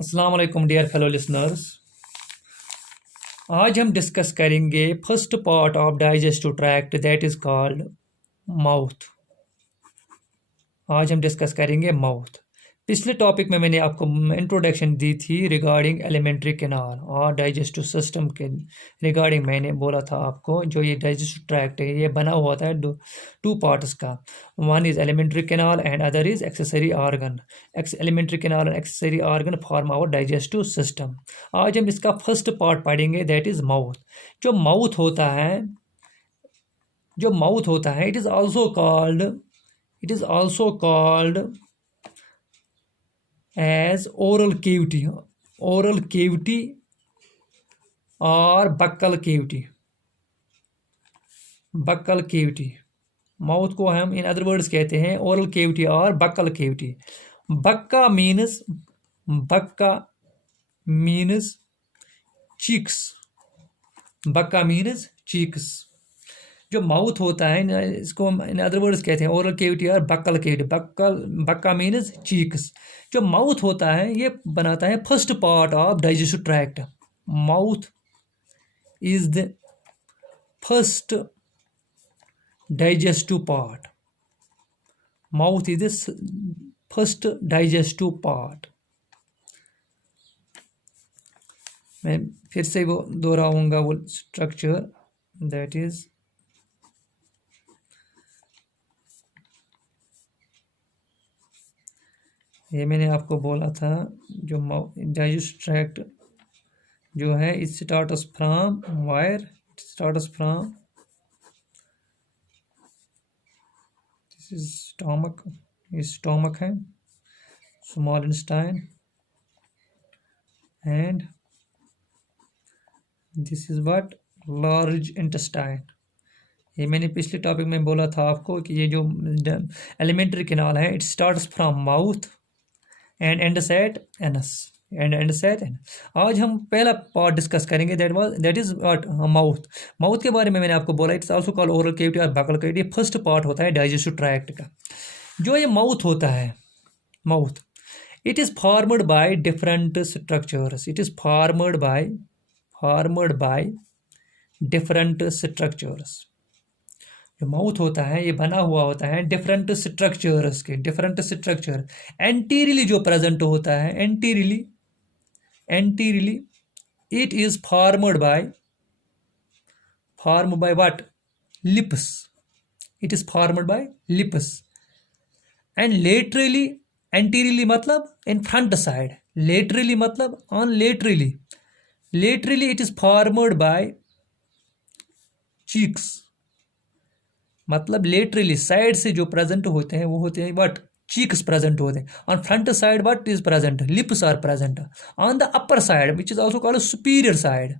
अस्सलाम वालेकुम dear fellow listeners. आज हम डिस्कस करेंगे first part of digestive tract that is called mouth. आज हम डिस्कस करेंगे माउथ। पिछले टॉपिक में मैंने आपको इंट्रोडक्शन दी थी रिगार्डिंग एलिमेंट्री कैनाल और डाइजेस्टिव सिस्टम के रिगार्डिंग। मैंने बोला था आपको जो ये डाइजेस्टिव ट्रैक्ट है ये बना हुआ था टू पार्ट्स का। One is alimentary canal and other is accessory organ. Alimentary canal and accessory organ form our digestive system. आज हम इसका फर्स्ट पार्ट पढ़ेंगे दैट इज़ माउथ। जो माउथ होता है it is also called as oral cavity or buccal cavity। Mouth को हम in other words कहते हैं ओरल केविटी और buccal cavity. Bucca means cheeks. जो माउथ होता है इसको हम इन अदर वर्ड्स कहते हैं ओरल केविटी और buccal cavity. Bucca means cheeks. जो माउथ होता है ये बनाता है first part of digestive tract. Mouth is the first digestive part. Mouth is the first digestive part. मैं फिर से वो दोहराऊंगा वो स्ट्रक्चर दैट इज ये मैंने आपको बोला था जो डाइजेस्टिव ट्रैक्ट जो है it starts from wire. It starts from this is stomach. ये स्टमक है, small intestine, and this is what large intestine. ये मैंने पिछले टॉपिक में बोला था आपको कि ये जो एलिमेंट्री कैनाल है it starts from mouth and ends at anus. आज हम पहला पार्ट डिस्कस करेंगे दैट इज व्हाट माउथ के बारे में मैंने आपको बोला it's also called oral cavity और बकल केविटी। फर्स्ट पार्ट होता है डाइजेस्टिव ट्रैक्ट का। जो ये माउथ होता है it is formed by different structures. Different structures. जो माउथ होता है ये बना हुआ होता है डिफरेंट स्ट्रक्चर्स के। एंटीरियरली जो प्रेजेंट होता है anteriorly it is formed by what lips. It is formed by lips and laterally. Anteriorly मतलब इन फ्रंट साइड, लेटरली मतलब on laterally it is formed by cheeks. मतलब लेटरली साइड से जो present होते हैं वो होते हैं व्हाट चीक्स प्रेजेंट होते हैं। On front side what is present lips are present. On the upper side which is also called superior side,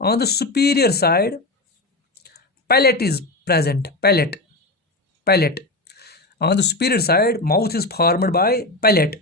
on the superior side palate is present. Palate on the superior side mouth is formed by palate.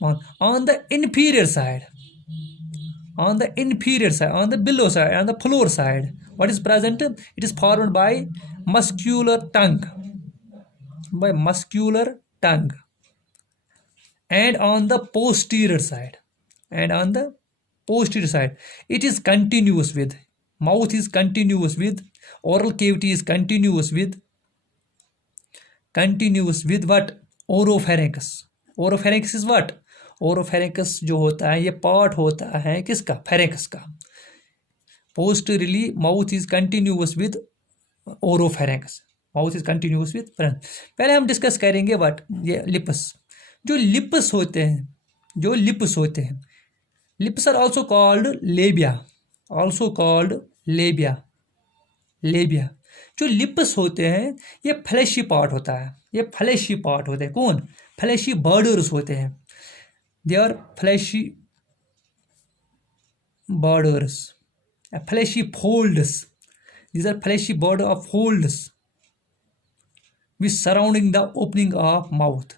On the inferior side, on the below side, on the floor side what is present? It is formed by muscular tongue, and on the posterior side it is continuous with, mouth is continuous with, oral cavity is continuous with what? Oropharynx is what? Oropharynx जो होता है ये part होता है किसका? pharynx का। posteriorly mouth is continuous with oropharynx। पहले हम डिस्कस करेंगे व्हाट ये लिप्स। जो लिप्स होते हैं lips are also called labia. जो लिप्स होते हैं ये फ्लैशी पार्ट होता है। कौन? फ्लैशी बॉर्डर्स होते हैं। They are fleshy borders, fleshy folds. These are fleshy border of folds which surrounding the opening of mouth.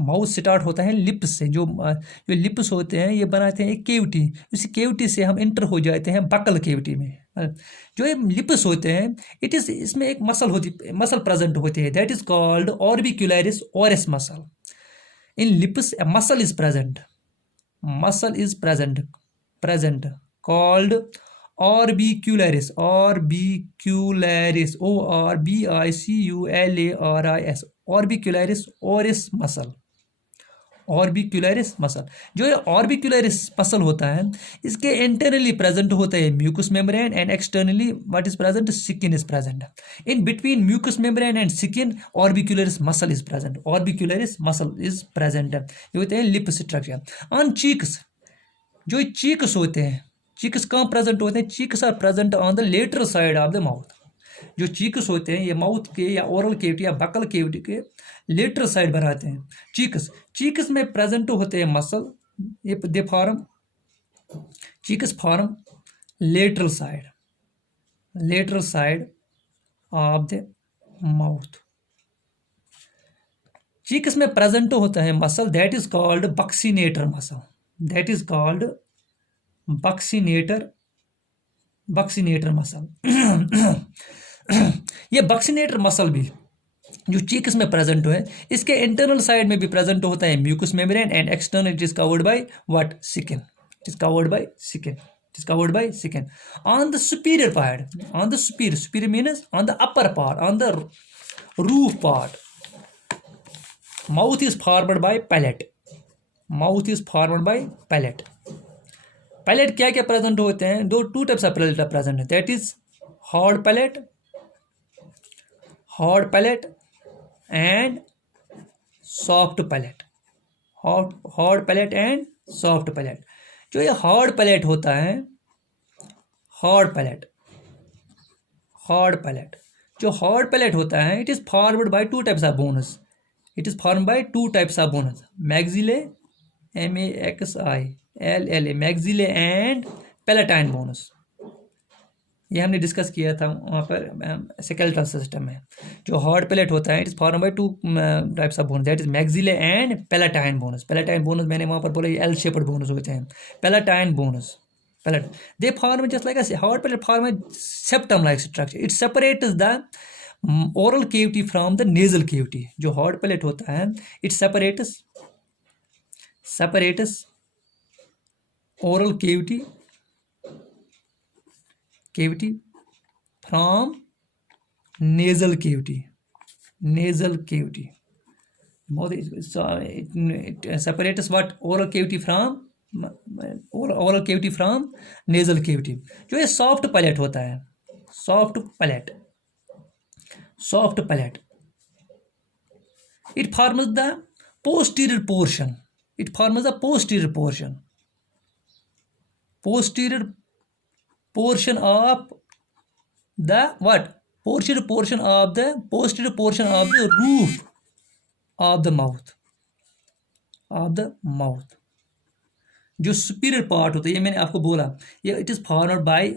Mouth start होता है लिप्स से, जो लिप्स होते हैं ये बनाते हैं एक केविटी, उसी केविटी से हम इंटर हो जाते हैं बकल केविटी में। जो ये लिप्स होते हैं इसमें एक मसल प्रेजेंट होती है, that is called orbicularis oris muscle. In lips a muscle is present called orbicularis, orbicularis oris muscle, orbicularis muscle. जो ये ऑर्बिक्यूलरिस मसल होता है इसके इंटरनली प्रेजेंट होता है mucous membrane and externally what is present, skin is present. In between mucous membrane and skin orbicularis muscle is present, orbicularis muscle is present. ये होते हैं लिप स्ट्रक्चर। ऑन चीक्स, जो cheeks होते हैं, cheeks कहाँ present होते हैं, cheeks are present on the lateral side of the mouth. जो चीक्स होते हैं ये माउथ के या ओरल केविटी या बकल केविटी के लेटरल साइड बनाते हैं। चीक्स में प्रेजेंट होते हैं मसल, ये they form, cheeks form lateral side of the mouth. Cheeks में प्रेजेंट होता है muscle that is called buccinator muscle, that is called buccinator muscle. ये बक्सीनेटर मसल भी जो चीक्स में प्रेजेंट है इसके इंटरनल साइड में भी प्रेजेंट होता है mucous membrane and external it is covered by what, skin, it is covered by skin. On the superior part, superior means on the upper part, on the roof part, mouth is formed by palate. Palate क्या क्या present होते हैं, two types of palate present है, that is hard palate and soft palate, hard palate and soft palate. जो ये hard palate होता है, जो हार्ड पैलेट होता है it is formed by two types of bones, maxillae MAXILLA, maxillae and palatine bonus. ये हमने डिस्कस किया था वहाँ पर स्केलेटल सिस्टम में। जो हार्ड पैलेट होता है it is form by two types of bones, that is maxillae and palatine bonus. Palatine bonus मैंने वहाँ पर बोला ये एल शेप्ड बोनस होते हैं। Palatine bonus, they form just like a hard palate form A septum like structure, it separates the oral cavity from the nasal cavity. जो hard palate होता है it separates oral cavity from nasal cavity. It separates what, oral cavity from nasal cavity। जो ये soft palate होता है, soft palate, it forms the posterior portion, of the what, posterior portion of the roof of the mouth। जो superior part होता है ये मैंने आपको बोला, ये it is formed by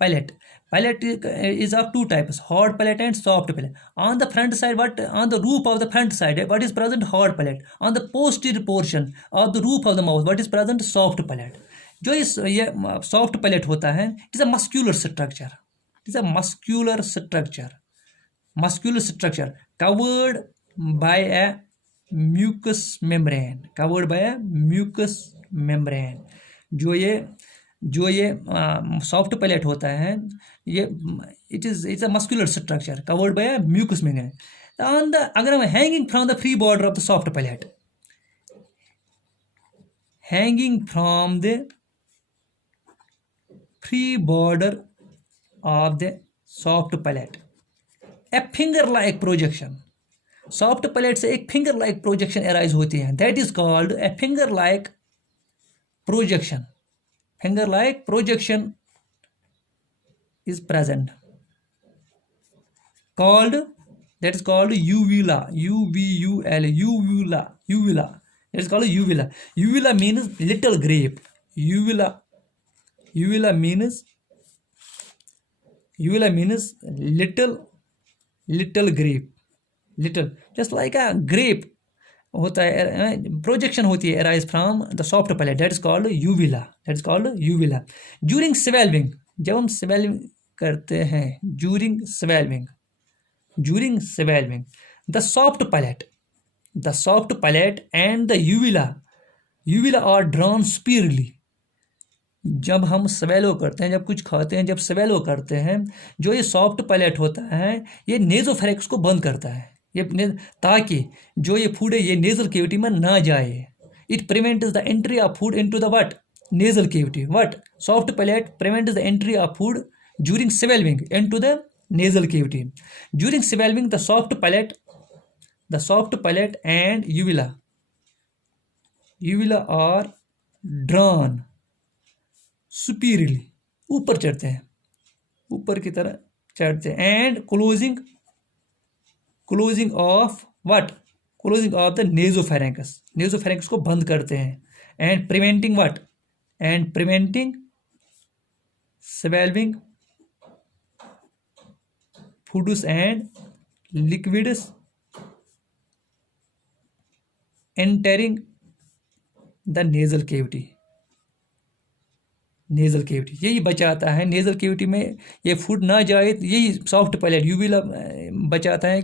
palate is of two types, hard palate and soft palate. On the front side what, on the roof of the front side what is present, hard palate. On the posterior portion of the roof of the mouth what is present, soft palate. जो ये soft palate होता है it is a muscular structure, covered by a mucous membrane. जो ये soft palate होता है ये it's a muscular structure covered by mucous membrane. On the, अगर हम hanging from the free border of the soft palate, hanging from the free border of the soft palate, a finger like projection, soft palate से एक finger like projection arise होती है, that is called a finger like projection is present, that is called uvula, that is called uvula means little grape, uvula means little grape, just like a grape, होता है, projection होती है arise from the soft palate, that is called uvula, that is called uvula. During swallowing, जब हम swallowing करते हैं, during swallowing, during swallowing the soft palate and the uvula are drawn speedily. जब हम स्वेलो करते हैं, जब कुछ खाते हैं, जब स्वेलो करते हैं, जो ये सॉफ्ट पैलेट होता है ये नेजोफेरेंक्स को बंद करता है, ताकि जो ये फूड है ये नेजल केविटी में ना जाए। It prevents the entry of food into the what, nasal cavity. What, soft palate prevents the entry of food during swallowing into the nasal cavity. During swallowing, the soft palate and uvula are drawn superiorly, ऊपर चढ़ते हैं, ऊपर की तरह चढ़ते हैं, and closing of what, closing of the nasopharynx को बंद करते हैं, and preventing what, and preventing swallowing foods and liquids entering the nasal cavity, यही बचाता है नेजल केविटी में ये फूड ना जाए, यही सॉफ्ट पैलेट यूविला बचाता है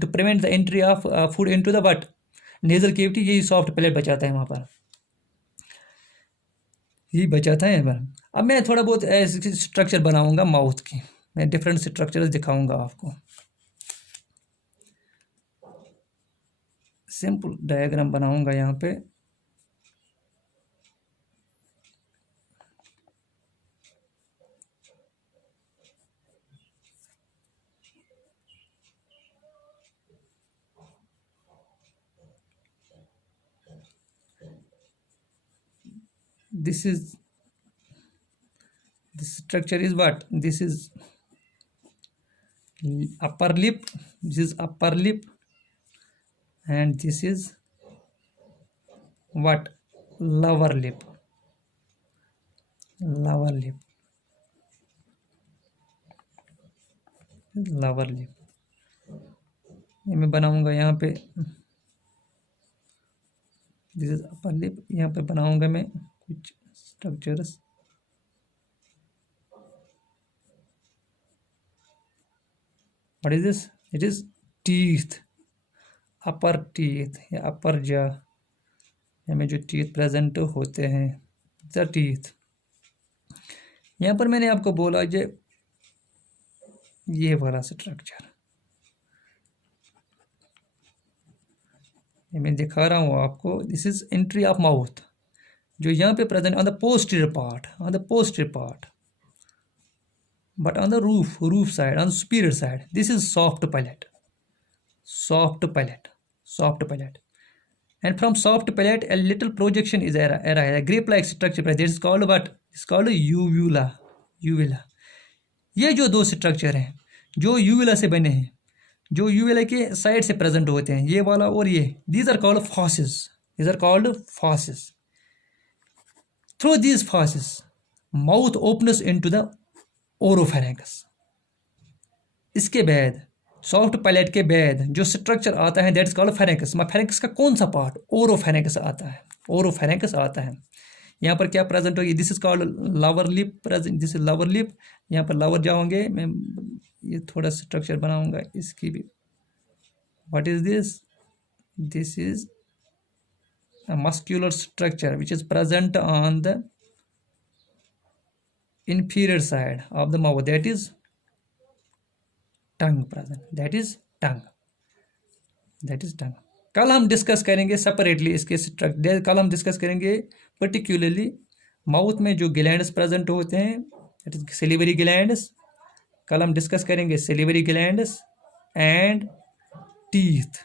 to prevent the entry of food into the what, nasal cavity, यही सॉफ्ट पैलेट बचाता है वहाँ पर, यही बचाता है। अब मैं थोड़ा बहुत स्ट्रक्चर बनाऊंगा माउथ की, मैं डिफरेंट स्ट्रक्चर्स दिखाऊंगा आपको, सिंपल डायग्राम बनाऊंगा यहाँ पे। This structure is what, this is upper lip, this is upper lip, and this is what, lower lip, lower lip, ये मैं बनाऊंगा यहाँ पे, दिस इज अपर लिप, यहाँ पे बनाऊंगा मैं कुछ structures. What is this, it is teeth, upper teeth या अपर जा, में जो टीथ प्रेजेंट होते हैं, द टीथ। यहाँ पर मैंने आपको बोला जो ये वाला स्ट्रक्चर मैं दिखा रहा हूँ आपको, this is entry of mouth, जो यहाँ पे present on the posterior part, but on the roof side, on the superior side, this is soft palate, and from soft palate a little projection is a grape like structure, this is called what, it's called uvula। ये जो दो structure हैं जो यूविला से बने हैं, जो यूविला के साइड से प्रेजेंट होते हैं, ये वाला और ये, these are called fauces, through these fauces mouth opens into the oropharynx. इसके बाद सॉफ्ट पैलेट के बाद जो स्ट्रक्चर आता है that is called pharynx. Pharynx का कौन सा पार्ट, ओरोफेरेंक्स आता है, यहाँ पर क्या प्रेजेंट होगी, this is called lower lip present, this is lower lip, यहाँ पर लोअर जाओगे, मैं ये थोड़ा स्ट्रक्चर बनाऊंगा इसकी भी। What is this, this is a muscular structure which is present on the inferior side of the mouth, that is tongue present, that is tongue। कल हम डिस्कस करेंगे सेपरेटली इसके स्ट्रक्चर, कल हम डिस्कस करेंगे पर्टिकुलरली माउथ में जो glands present होते हैं, that is salivary glands। कल हम डिस्कस करेंगे salivary glands एंड टीथ,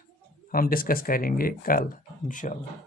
हम डिस्कस करेंगे कल इंशाल्लाह।